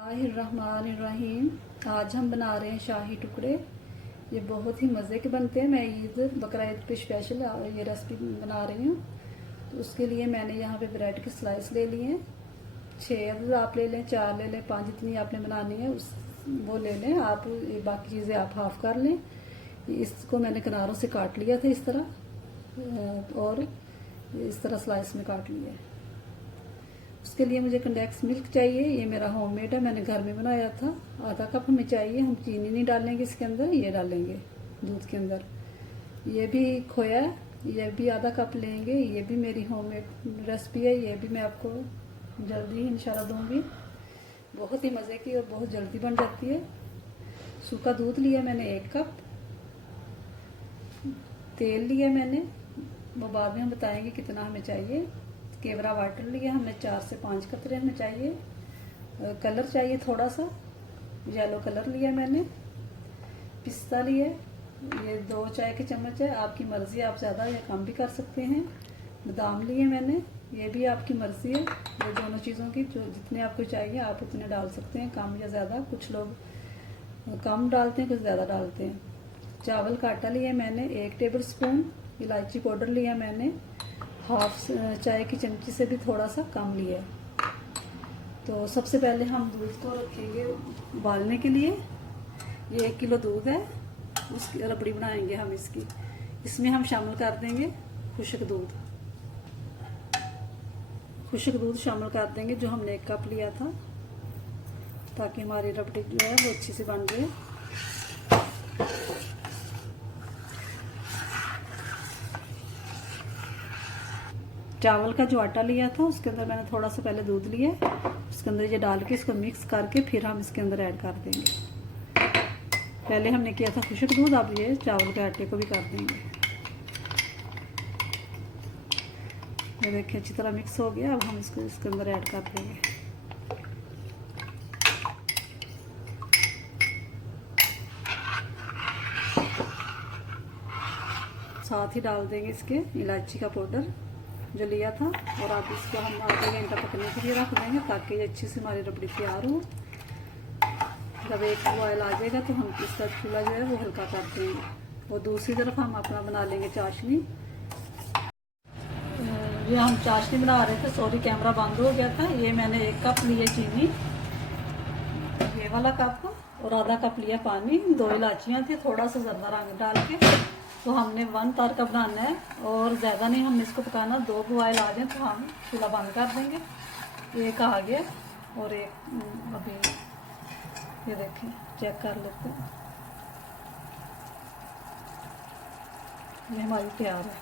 बिस्मिल्लाहिर्रहमानिर्रहीम। आज हम बना रहे हैं शाही टुकड़े। ये बहुत ही मज़े के बनते हैं। मैं ईद बकरा ईद पे स्पेशल ये रेसिपी बना रही हूँ। तो उसके लिए मैंने यहाँ पे ब्रेड के स्लाइस ले लिए हैं। 6 आप ले लें, 4 ले लें, 5 जितनी आपने बनानी है उस वो ले लें आप। ये बाकी चीज़ें आप हाफ कर लें। इसको मैंने किनारों से काट लिया था इस तरह, और इस तरह स्लाइस में काट लिया है। उसके लिए मुझे कंडेंस मिल्क चाहिए। ये मेरा होममेड है, मैंने घर में बनाया था। आधा कप हमें चाहिए। हम चीनी नहीं डालेंगे इसके अंदर, ये डालेंगे दूध के अंदर। ये भी खोया है, ये भी आधा कप लेंगे। ये भी मेरी होममेड रेसिपी है, ये भी मैं आपको जल्दी इंशाल्लाह दूंगी। बहुत ही मज़े की और बहुत जल्दी बन जाती है। सूखा दूध लिया मैंने 1 कप। तेल लिया मैंने, वो बाद में हम बताएंगे कितना हमें चाहिए। केवड़ा वाटर लिया हमें 4 से 5 कतरे हमें चाहिए। कलर चाहिए थोड़ा सा, येलो कलर लिया मैंने। पिस्ता लिया, ये 2 चाय के चम्मच है, आपकी मर्ज़ी, आप ज़्यादा या कम भी कर सकते हैं। बादाम लिए मैंने, ये भी आपकी मर्ज़ी है। ये दोनों चीज़ों की जो जितने आपको चाहिए आप उतने डाल सकते हैं, कम या ज़्यादा। कुछ लोग कम डालते हैं, कुछ ज़्यादा डालते हैं। चावल का आटा लिया मैंने 1 टेबल स्पून। इलायची पाउडर लिया मैंने हाफ चाय की चमची से भी थोड़ा सा कम लिया है। तो सबसे पहले हम दूध को रखेंगे उबालने के लिए। ये 1 किलो दूध है, उसकी रबड़ी बनाएंगे हम इसकी। इसमें हम शामिल कर देंगे खुश्क दूध। खुश्क दूध शामिल कर देंगे जो हमने 1 कप लिया था, ताकि हमारी रबड़ी जो है वो अच्छी से बन जाए। चावल का जो आटा लिया था उसके अंदर मैंने थोड़ा सा पहले दूध लिया, उसके अंदर ये डाल के इसको मिक्स करके फिर हम इसके अंदर ऐड कर देंगे। पहले हमने किया था खुश्क दूध, अब ये चावल के आटे को भी कर देंगे। ये देखिए अच्छी तरह मिक्स हो गया। अब हम इसको इसके अंदर ऐड कर देंगे। साथ ही डाल देंगे इसके इलायची का पाउडर जो लिया था, और अब इसको हम आधे घंटा पकने के लिए रख देंगे, ताकि ये अच्छी से हमारी रबड़ी तैयार हो। जब एक बॉयल आ जाएगा तो हम इसका चूल्हा जो है वो हल्का कर देंगे। और दूसरी तरफ हम अपना बना लेंगे चाशनी। ये हम चाशनी बना रहे थे, सॉरी कैमरा बंद हो गया था। ये मैंने 1 कप लिए चीनी, ये वाला कप, और आधा कप लिया पानी। 2 इलायचियाँ थी, थोड़ा सा ज़र्दा रंग डाल के। तो हमने 1 तार का बनाना है और ज़्यादा नहीं हमने इसको पकाना। 2 बॉयल आ जाए तो हम चूल्हा बंद कर देंगे। एक आ गया और एक अभी, ये देखें, चेक कर लेते हैं। ये हमारी तैयार है।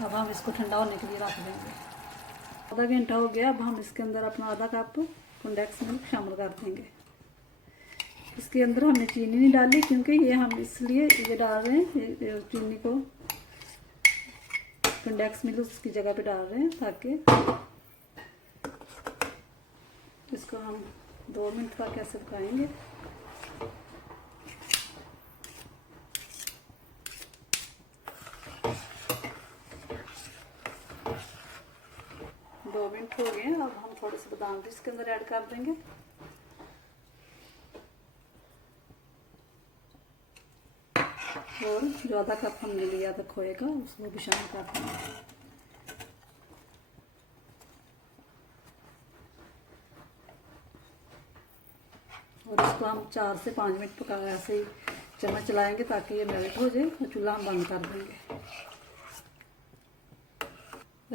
अब हम इसको ठंडा होने के लिए रख देंगे। आधा घंटा हो गया। अब हम इसके अंदर अपना आधा कप कंडेंस मिल्क शामिल कर देंगे। इसके अंदर हमने चीनी नहीं डाली, क्योंकि ये हम इसलिए ये डाल रहे हैं, चीनी को कंडेंस मिल्क उसकी जगह पे डाल रहे हैं, ताकि इसको हम 2 मिनट तक कैसे पकाएंगे। दो मिनट हो गए। अब हम थोड़े से बादाम भी इसके अंदर ऐड कर देंगे। और जो आधा कप हमने लिया था खोए का, उसको भी शामिल कर देंगे। और इसको हम 4 से 5 मिनट पका, ऐसे ही चम्मच चलाएंगे ताकि ये मेल्ट हो जाए। और चूल्हा हम बंद कर देंगे।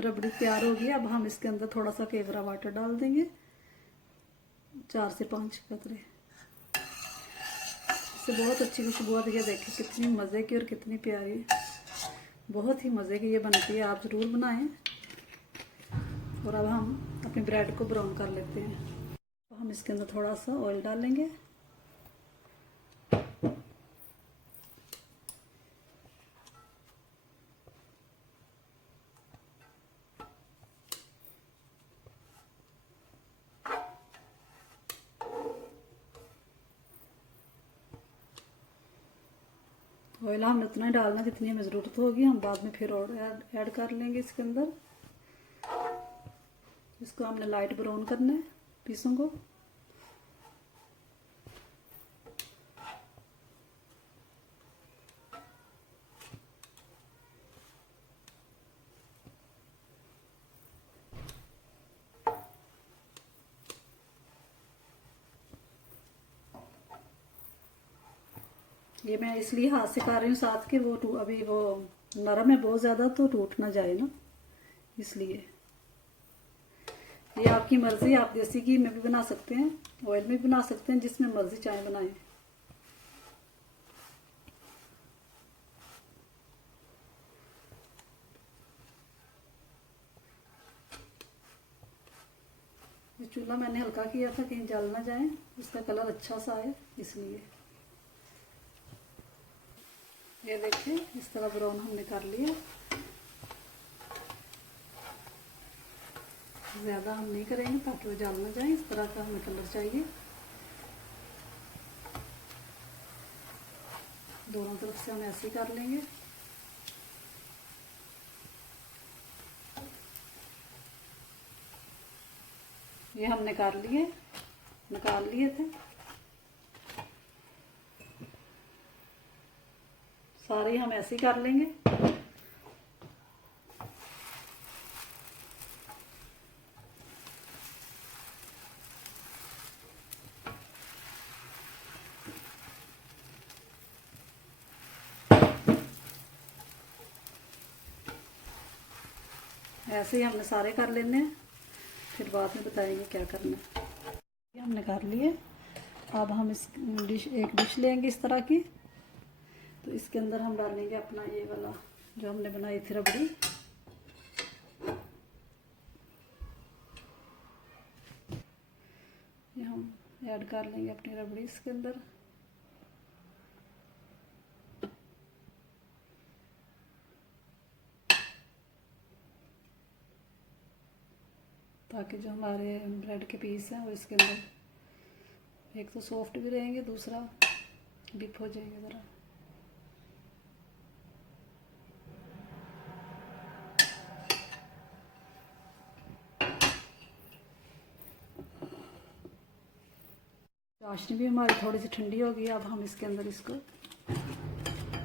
रबड़ी तैयार होगी। अब हम इसके अंदर थोड़ा सा केवड़ा वाटर डाल देंगे, 4 से 5 कतरे। इससे बहुत अच्छी खुशबू आती है। देखिए कितनी मज़े की और कितनी प्यारी, बहुत ही मज़े की ये बनती है। आप ज़रूर बनाएं। और अब हम अपने ब्रेड को ब्राउन कर लेते हैं। तो हम इसके अंदर थोड़ा सा ऑयल डालेंगे। ऑयल हमने उतना ही डालना जितनी हमें ज़रूरत होगी। हम बाद में फिर और ऐड कर लेंगे इसके अंदर। इसको हमने लाइट ब्राउन करना है पीसों को। ये मैं इसलिए हाथ से कर रही हूँ साथ के, वो अभी वो नरम है बहुत ज़्यादा, तो टूट ना जाए ना, इसलिए। ये आपकी मर्ज़ी, आप देसी घी में भी बना सकते हैं, ऑयल में भी बना सकते हैं, जिसमें मर्ज़ी चाहे बनाएं। ये चूल्हा मैंने हल्का किया था, कहीं जल ना जाए, इसका कलर अच्छा सा आए, इसलिए। ये देखिए इस तरह ब्राउन हमने कर लिया। ज़्यादा हम नहीं करेंगे ताकि वो जल ना जाए, इस तरह का हमें कलर चाहिए। दोनों तरफ से हम ऐसे ही कर लेंगे। ये हम निकाल लिए थे सारे, हम ऐसे ही कर लेंगे। ऐसे ही हमने सारे कर लेने हैं, फिर बाद में बताएंगे क्या करना है। ये हमने कर लिए। अब हम एक डिश लेंगे इस तरह की, तो इसके अंदर हम डालेंगे अपना ये वाला जो हमने बनाई थी रबड़ी। ये हम ऐड कर लेंगे अपनी रबड़ी इसके अंदर। ताकि जो हमारे ब्रेड के पीस हैं वो इसके अंदर एक तो सॉफ्ट भी रहेंगे, दूसरा डिप हो जाएंगे ज़रा। चाशनी भी हमारी थोड़ी सी ठंडी हो गई। अब हम इसके अंदर इसको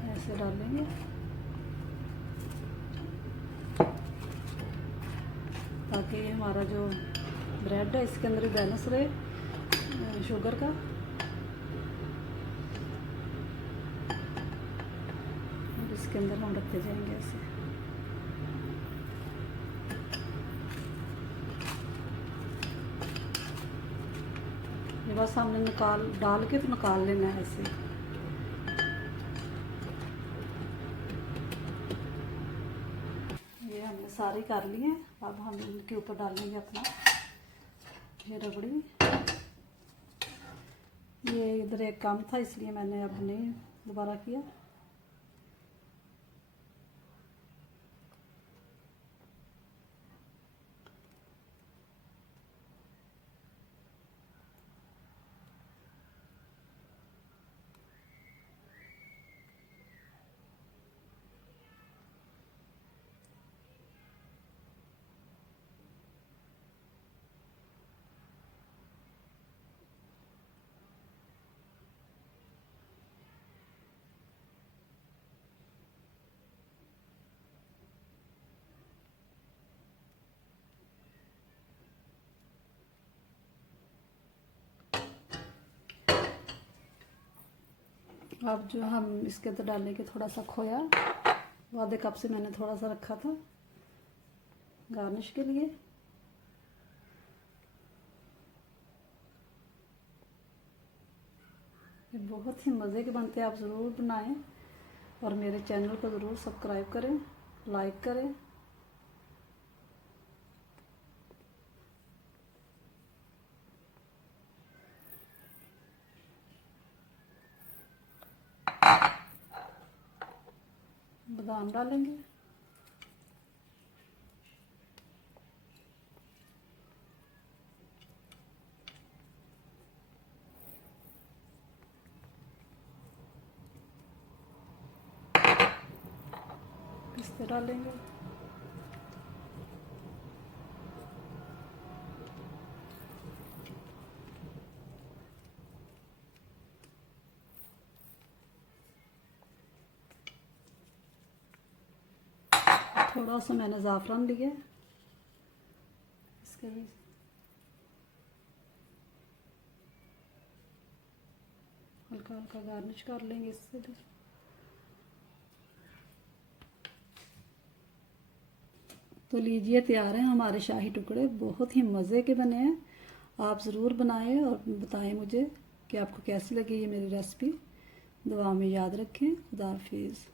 ऐसे डालेंगे, ताकि ये हमारा जो ब्रेड है इसके अंदर बैलेंस रहे शुगर का। और इसके अंदर हम रखते जाएंगे ऐसे। ये बस हमने डाल के तो निकाल लेना है ऐसे। ये हमने सारे कर लिए। अब हम इनके ऊपर डालेंगे अपना ये रबड़ी। ये इधर एक कम था इसलिए मैंने अब नहीं दोबारा किया। अब जो हम इसके अंदर डालेंगे थोड़ा सा खोया, आधे कप से मैंने थोड़ा सा रखा था गार्निश के लिए। ये बहुत ही मज़े के बनते हैं, आप ज़रूर बनाएं और मेरे चैनल को ज़रूर सब्सक्राइब करें, लाइक करें। बादाम डालेंगे, पिस्ते डालेंगे, थोड़ा सा मैंने ज़ाफ़रान लिया इसके लिए। हल्का हल्का गार्निश कर लेंगे इससे भी। तो लीजिए, तैयार हैं हमारे शाही टुकड़े, बहुत ही मज़े के बने हैं। आप ज़रूर बनाएं और बताएं मुझे कि आपको कैसी लगी ये मेरी रेसिपी। दुआ में याद रखें। खुदा हाफिज़।